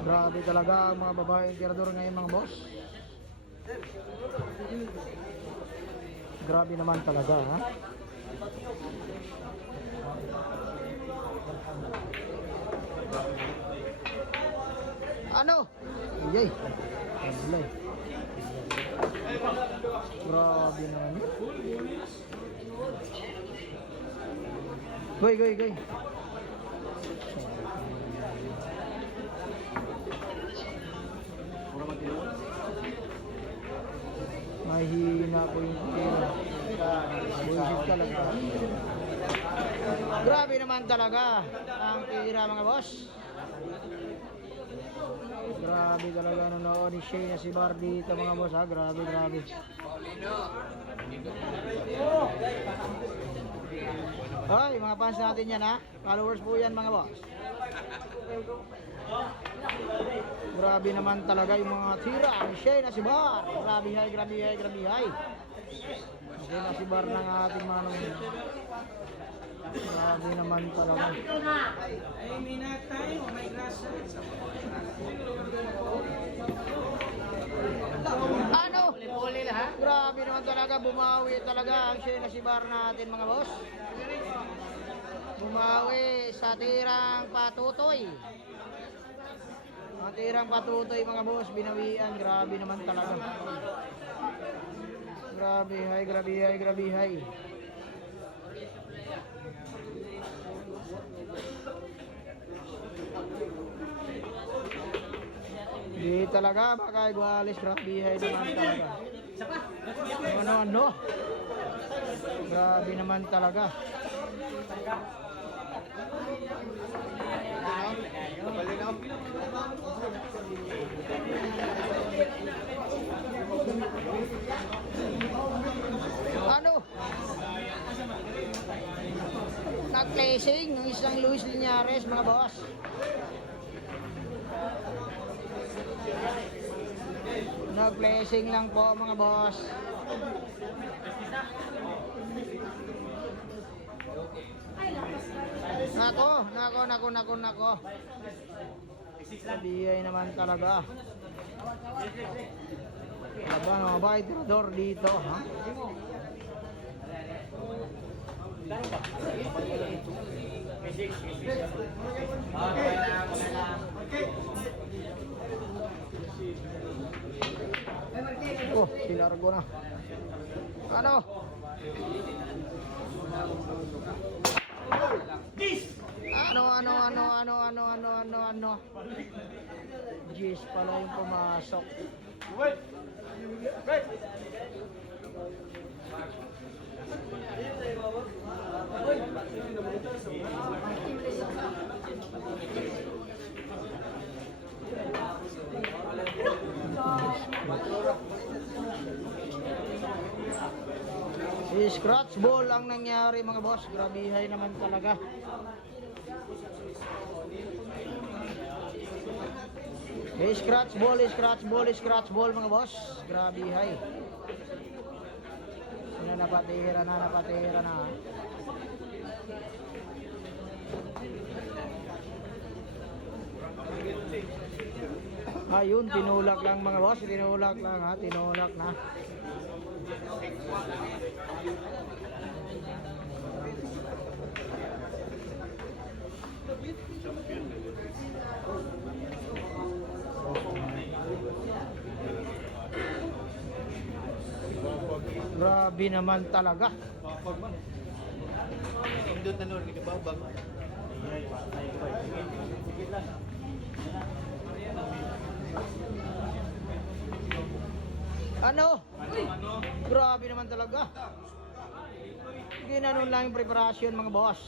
Grabe talaga ang mga babaeng tirador ngayon mga boss. Grabe naman talaga ha. Ano? Yay. Alay. Grabe naman yun. Goy, goy, goy. Mahina po yung tira. Bullshit talaga. Grabe naman talaga ang tira mga boss. Grabe talaga nanood ni Shane si Bar dito mga boss ha. Grabe, grabe. Hoy, mga fans natin yan ha. Followers po yan mga boss. Grabe naman talaga yung mga tira ni Shane si Bar. Grabe hay, grabe hay, grabe hay. Shane si Bar ng ating manong. Grabe naman talaga. Ay, minat tayo. May grasa. Ano? Puli lahat? Grabe naman talaga. Bumawi talaga ang Shane si Bar natin mga boss. Bumawi sa tirang patutoy. Ang tirang patutoy mga boss. Binawian. Grabe naman talaga. Grabe hay, grabe hay, grabe hay. Di talaga baka igualis, grabe hay naman talaga. Ano? Grabe naman talaga. Ano? Nag-placing ng isang Luis Linares mga boss. Nag-placing lang po mga boss. Nako. Sabiyay naman talaga. Laban mga bahay tirador dito ha. Oh, silargo na. Ano? Ano? Jeez pala yung pumasok. Scratch ball ang nangyari mga boss. Grabihay naman talaga. Scratch ball mga boss. Grabihay. Napatira na. Ayun, tinulak lang mga boss. Tinulak na. Grabe naman talaga. Indot na nun, nagababag. Ano? Grabe naman talaga. Ginanon lang yung preparasyon mga boss.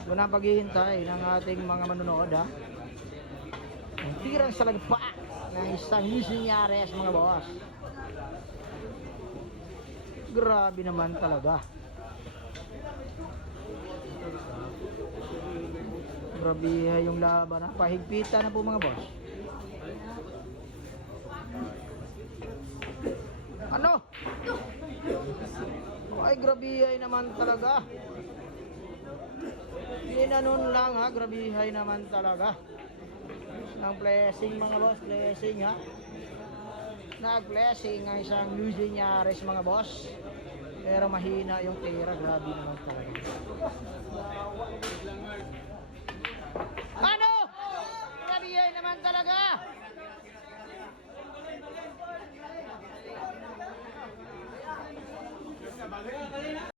Ito na ang paghihintay ng ating mga manonood ha. Ang tirang salagpa ng isang Luis Linares mga boss. Grabe naman talaga. Grabe yung laban ha. Pahigpitan na po mga boss. Ano? Ay, grabihay naman talaga. Ginanon lang ha, grabihay naman talaga. Ang blessing mga boss, blessing ha. Nag-blessing ang isang Luzinyares mga boss. Pero mahina yung tira, grabe naman talaga. Ano? Grabihay naman talaga.